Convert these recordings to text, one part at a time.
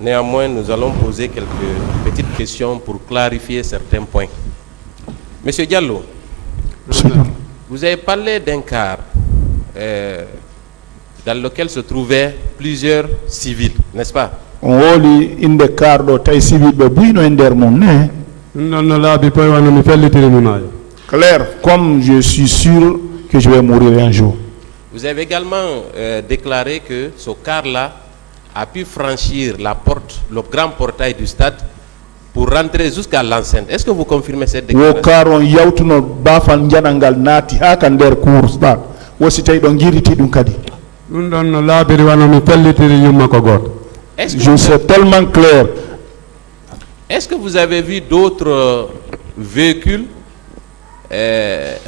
Néanmoins, nous allons poser quelques petites questions pour clarifier certains points. Monsieur Diallo, vous avez parlé d'un car dans lequel se trouvaient plusieurs civils, n'est-ce pas? Claire, comme je suis sûr que je vais mourir un jour. Vous avez également déclaré que ce car-là a pu franchir la porte, le grand portail du stade pour rentrer jusqu'à l'enceinte. Est-ce que vous confirmez cette déclaration? Je suis tellement clair. Est-ce que vous avez vu d'autres véhicules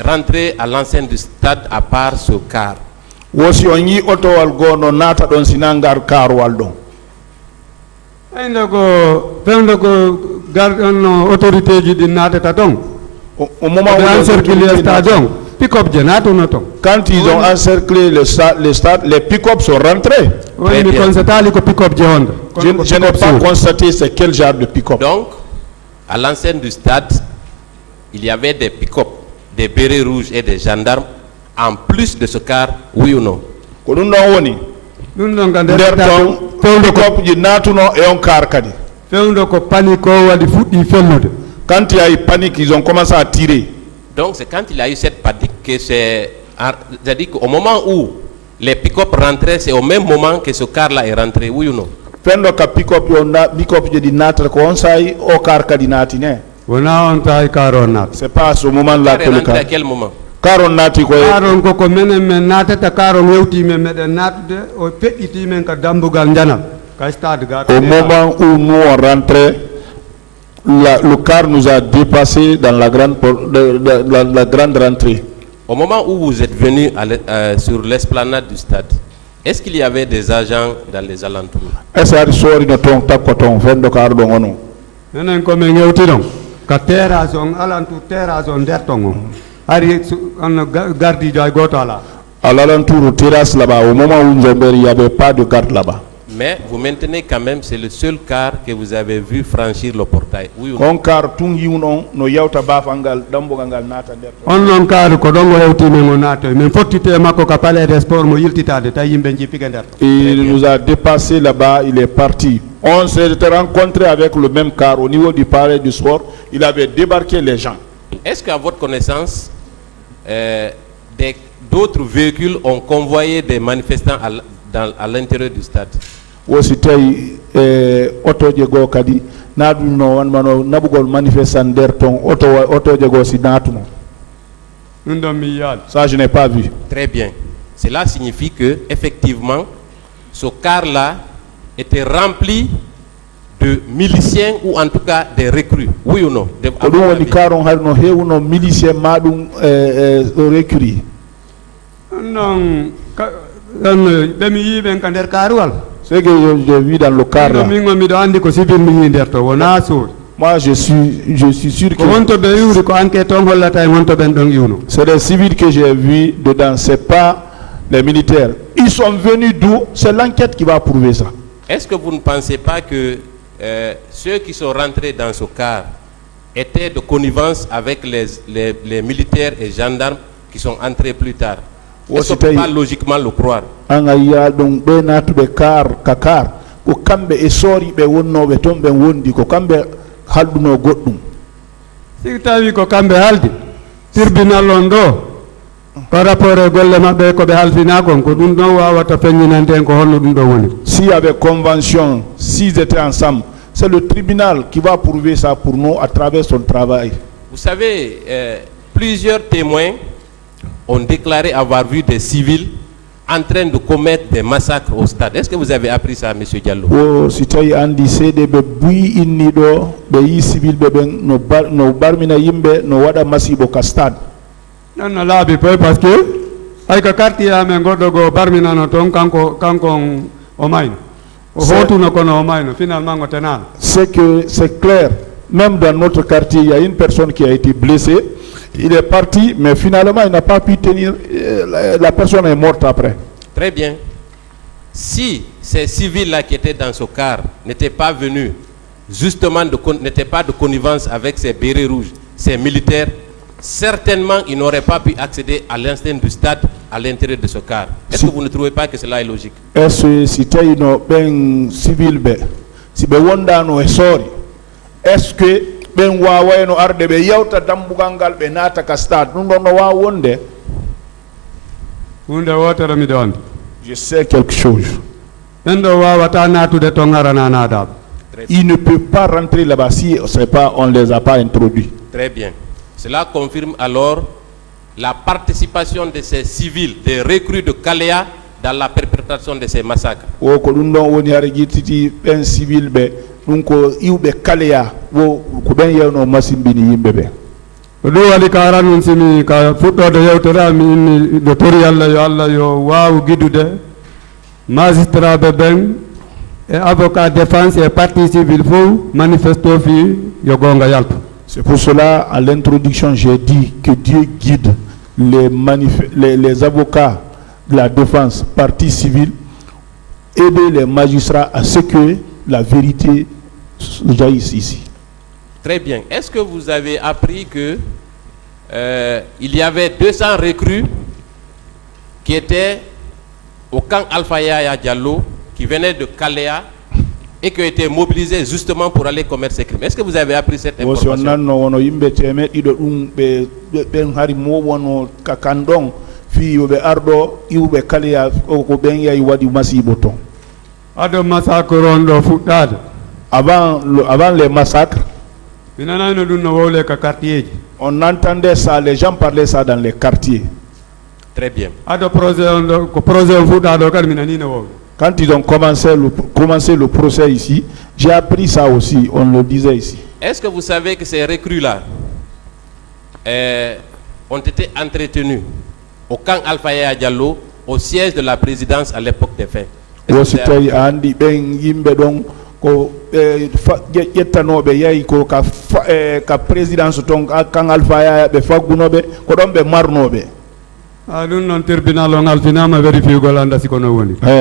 rentrer à l'enceinte du stade à part ce car? Wosi onyi auto wal gono nata don sinangar car wal don. Fendo ko garno autorité ji di nata ta don. Au moment où encercler le stade don, pick-up genato noto. Quand ils ont encerclé le stade, les pick-up sont rentrés. Oui, mais constatali ko pick-up je honda. Je n'ai pas constaté c'est quel genre de pick-up. Donc, à l'enceinte du stade, il y avait des pick-up, des bérets rouges et des gendarmes, en plus de ce car, oui ou non? Quand il y a eu panique, ils ont commencé à tirer. Donc c'est quand il y a eu cette panique que c'est-à-dire qu'au moment où les pick-up rentraient, c'est au même moment que ce car-là est rentré, oui ou non? C'est pas à ce moment-là que le car. À quel moment? Karon nati ko karon ko menen men natata karon wewti men meden natude o pedditi men ka dambugal janal ka stade ga. Au moment où nous on rentrait, le car nous a dépassé dans la grande rentrée. Au moment où vous êtes venu sur l'esplanade du stade, est-ce qu'il y avait des agents dans les alentours? Est-ce que sori no ton takoton vendo car don ono? Menen ko men ngewti don ka terrasse on alentour terrasse on der tongo. À l'alentour terrasse là-bas, au moment où il n'y avait pas de garde là-bas. Mais vous maintenez quand même, c'est le seul car que vous avez vu franchir le portail. Oui ou non? Il nous a dépassé là-bas, il est parti. On s'est rencontré avec le même car au niveau du palais du sport. Il avait débarqué les gens. Est-ce qu'à votre connaissance, d'autres véhicules ont convoyé des manifestants à l'intérieur du stade? Ça, je n'ai pas vu. Très bien. Cela signifie que, effectivement, ce car-là était rempli de miliciens ou en tout cas des recrues, oui ou non? Ce que j'ai vu dans le car là. Moi je suis sûr que c'est les civils que j'ai vus dedans, c'est pas les militaires. Ils sont venus d'où? C'est l'enquête qui va prouver ça. Est-ce que vous ne pensez pas que ceux qui sont rentrés dans ce car étaient de connivence avec les militaires et gendarmes qui sont entrés plus tard? Est-ce qu'on ne peut pas logiquement le croire? Par rapport au s'il y avait convention, s'ils étaient ensemble, c'est le tribunal qui va prouver ça pour nous à travers son travail. Vous savez, plusieurs témoins ont déclaré avoir vu des civils en train de commettre des massacres au stade. Est-ce que vous avez appris ça, M. Diallo? Non, là, parce que avec le quartier à Mengodogo, Barmina, c'est que c'est clair. Même dans notre quartier, il y a une personne qui a été blessée. Il est parti, mais finalement, il n'a pas pu tenir. La personne est morte après. Très bien. Si ces civils-là qui étaient dans ce car n'étaient pas venus, justement, n'étaient pas de connivence avec ces bérets rouges, ces militaires, certainement ils n'auraient pas pu accéder à l'enceinte du stade à l'intérieur de ce car. Est-ce que vous ne trouvez pas que cela est logique? Est-ce que si tu es un civil, si tu es un sorry, est-ce que ben wawa no arde be yawta dambugangal be nata ka stade dum don wa wonde? Hunde wotere mi don. Je sais quelque chose. Endo wawata natude to ngarana nadab. Il ne peut pas rentrer là-bas si on ne les a pas introduits. Très bien. Cela confirme alors la participation de ces civils, des recrues de Kalea dans la perpétration de ces massacres. O ko dum don woni har gititi ben civil be dum ko iwbe Kalea wo ko ben yewno masimbini yimbe be. Do wali karanun simi ka futto de yewtora mi inni do tori Allah yo waaw gidude magistrat be ben et avocat défense et partie civile fou manifesto fi yo gonga yalto. C'est pour cela, à l'introduction, j'ai dit que Dieu guide les avocats de la défense, partie civile, aider les magistrats à ce que la vérité jaillisse ici. Très bien. Est-ce que vous avez appris que il y avait 200 recrues qui étaient au camp Alpha Yaya Diallo, qui venaient de Kalea et qui ont été mobilisés justement pour aller commettre ces crimes? Est-ce que vous avez appris cette information? Avant les massacres, on entendait ça, les gens parlaient ça dans les quartiers. Très bien. Quand ils ont commencé le procès ici, j'ai appris ça aussi, on le disait ici. Est-ce que vous savez que ces recrues-là ont été entretenus au camp Alpha Yaya Diallo, au siège de la présidence à l'époque des faits?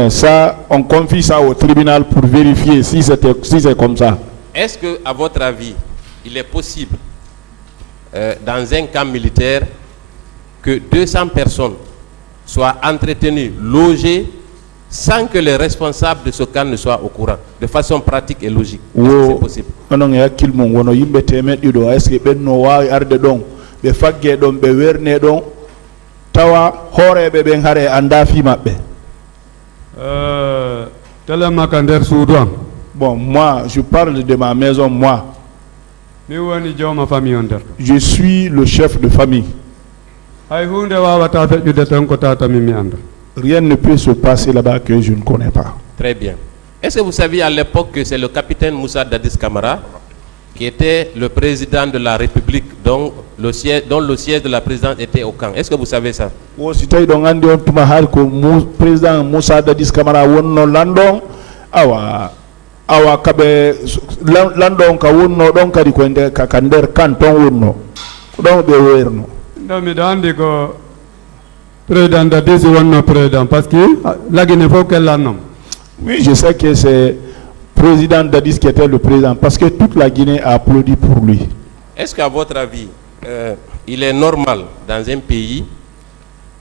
Ça, on confie ça au tribunal pour vérifier si c'est comme ça. Est-ce que, à votre avis, il est possible, dans un camp militaire, que 200 personnes soient entretenues, logées, sans que les responsables de ce camp ne soient au courant, de façon pratique et logique? Est-ce que c'est possible? Bon, moi, je parle de ma maison, moi. Je suis le chef de famille. Rien ne peut se passer là-bas que je ne connais pas. Très bien. Est-ce que vous saviez à l'époque que c'est le capitaine Moussa Dadis Camara qui était le président de la République, dont le siège de la présidence était au camp? Est-ce que vous savez ça? Président Moussa Dadis Camara wonno landon awa kabe landon ka wonno don kadi ko nder ka nder canton wonno don be werno. Mi dandi ko président Dadis wonno président parce que la Guinée faut qu'elle l'annom. Oui, je sais que c'est président Dadis qui était le président parce que toute la Guinée a applaudi pour lui. Est-ce qu'à votre avis, il est normal dans un pays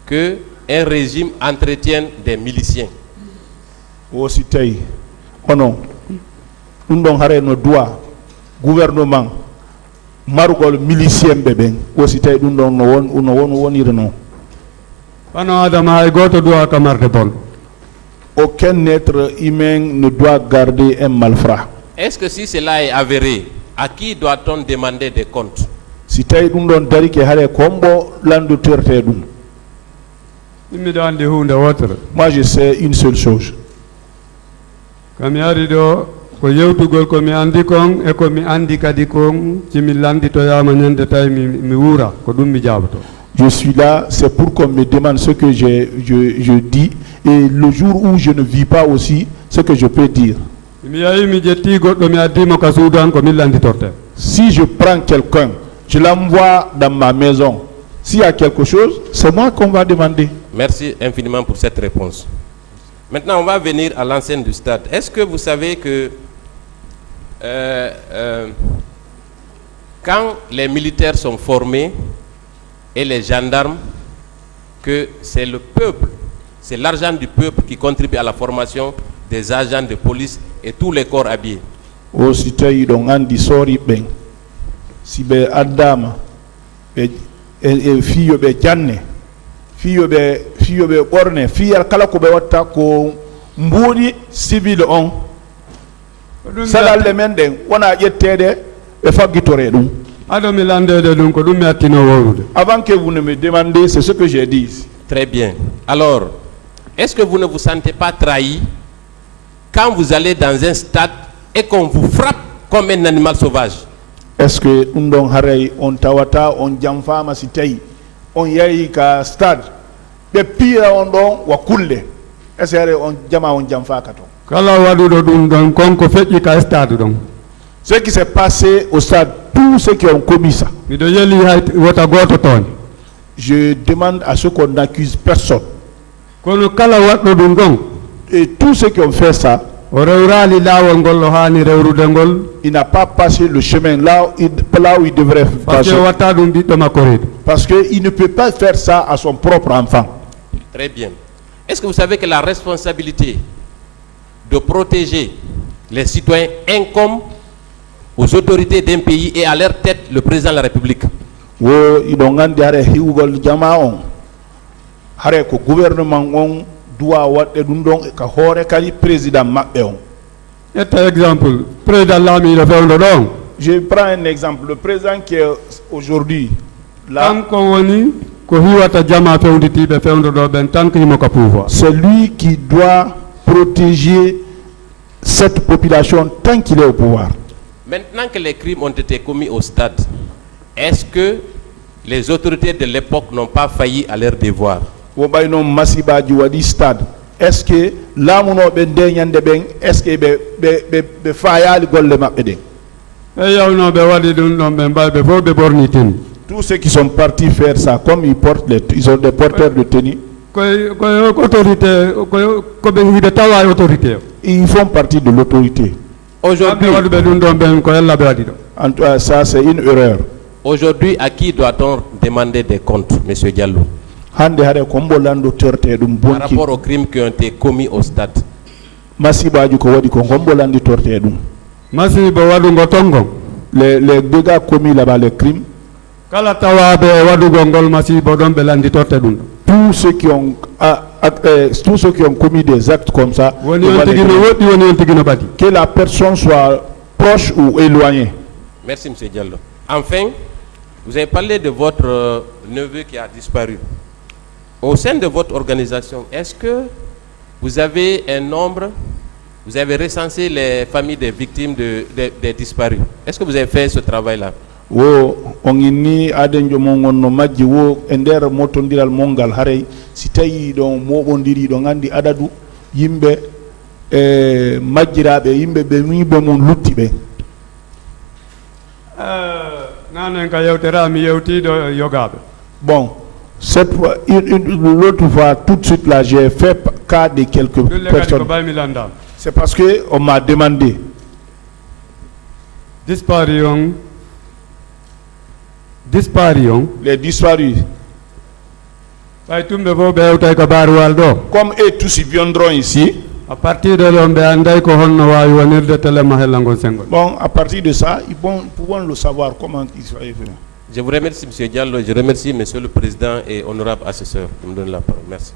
que un régime entretienne des miliciens? Oh non. Nous avons no droit gouvernement marugol milicien bébé. Aussi nous non. Aucun être humain ne doit garder un malfrat. Est-ce que si cela est avéré, à qui doit-on demander des comptes? Si tu as dari ke hare kombo landu terte dum. Moi je sais une seule chose. Je suis là, c'est pour qu'on me demande ce que je dis, et le jour où je ne vis pas aussi, ce que je peux dire. Si je prends quelqu'un, je l'envoie dans ma maison, s'il y a quelque chose, c'est moi qu'on va demander. Merci infiniment pour cette réponse. Maintenant, on va venir à l'enceinte du stade. Est-ce que vous savez que quand les militaires sont formés et les gendarmes, que c'est le peuple, c'est l'argent du peuple qui contribue à la formation des agents de police et tous les corps habillés. O si tawi ɗon andi soori ɓen si ɓe addama ɓe fiyoɓe janne fiyoɓe ɓorne fiyal kala ko ɓe watta ko mbuuɗi civil on salalle men ɗen wona ƴettede ɓe faggitore ɗum. Avant que vous ne me demandiez, c'est ce que j'ai dit. Très bien. Alors, est-ce que vous ne vous sentez pas trahi quand vous allez dans un stade et qu'on vous frappe comme un animal sauvage? Est-ce que ɗum ɗon haray on tawata on jamfama si tawi on yahi ka stade ɓe piira on ɗon wa kulle est-ce que haray on jama on jamfaka ton? Kala waɗuɗo ɗum ɗon konko feƴƴi ka stade ɗon. Ce qui s'est passé au stade, tous ceux qui ont commis ça, je demande à ceux qu'on n'accuse personne. Et tous ceux qui ont fait ça, il n'a pas passé le chemin là où il devrait passer. Parce qu'il ne peut pas faire ça à son propre enfant. Très bien. Est-ce que vous savez que la responsabilité de protéger les citoyens incombe aux autorités d'un pays et à leur tête le président de la République? Gouvernement doit wadde ɗum ɗon ka hoore kadi président maɓɓe on. Exemple, président Lami le fewndo ɗon. Je prends un exemple, le président qui est aujourd'hui là. C'est lui qui doit protéger cette population tant qu'il est au pouvoir. Maintenant que les crimes ont été commis au stade, est-ce que les autorités de l'époque n'ont pas failli à leur devoir? Est-ce que est-ce que tous ceux qui sont partis faire ça, comme ils ont des porteurs de tenue, ils font partie de l'autorité. Aujourd'hui, ça c'est une erreur. Aujourd'hui, à qui doit-on demander des comptes, M. Diallo, par rapport aux crimes qui ont été commis au stade? Les dégâts commis là-bas, les crimes, tous ceux qui ont commis des actes comme ça, que la personne soit proche ou éloignée. Merci, M. Diallo. Enfin, vous avez parlé de votre neveu qui a disparu. Au sein de votre organisation, est-ce que vous avez un nombre, vous avez recensé les familles des victimes des disparus? Est-ce que vous avez fait ce travail-là? Wo ongini adenjo mongonno majji wo e nder motondiral mongal haray si tawi don moɓondiri ɗo gandi adadu yimɓe e majjiraɓe yimɓe ɓe miɓe mum lutti ɓe. Nanen ka yewtera mi yewtiɗo yogaɓe. Bon, cette fois, l'autre fois, tout de suite là, j'ai fait cas de quelques personnes. C'est parce que on m'a demandé. Les disparus. Comme eux tous ils viendront ici. À partir de bon, à partir de ça, ils pourront le savoir comment ils sont faire. Je vous remercie, M. Diallo. Je remercie M. le Président et honorable assesseur qui me donne la parole. Merci.